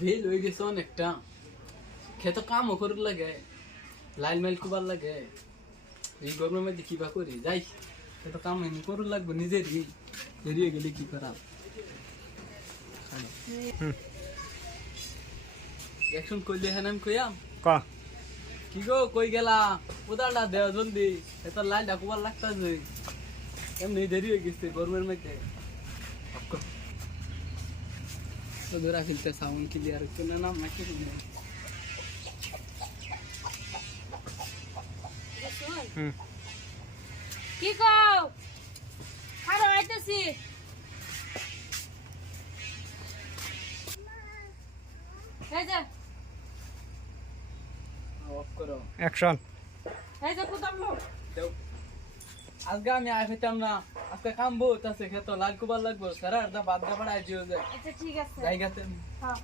Bell হয়ে গেছে অনেকটা, খেতে কামও করুক লাগে, লাইল মাইল কুবার লাগে, এই গরমের মধ্যে কিবা করি যাই, খেতে কাম এমনি করুক লাগবো নিজেরই, দেরি হয়ে গেলে কি করা। একশন কইলে হ্যাঁ আমি কইয়াম কি গো কই গেলা উদারটা দেও জলদি, এত লাইলটা কুবার লাগতাছে, এমনি দেরি হয়ে গেছে গরমের মধ্যে। ধরা ফেলতে সাউন্ড ক্লিয়ার হচ্ছে না, নাম নাকি কি কও খারো আইতেছি এই যে অফ করো অ্যাকশন। এই যে কুতাম লো দেও। আজকে আমি আয় পেতাম না, আজকে কাম বহুত আছে, খেতো লাল কুবার লাগবো, সারা বাদ দা পড়ায় জিও যায় আচ্ছা ঠিক আছে জায়গাতে। হ্যাঁ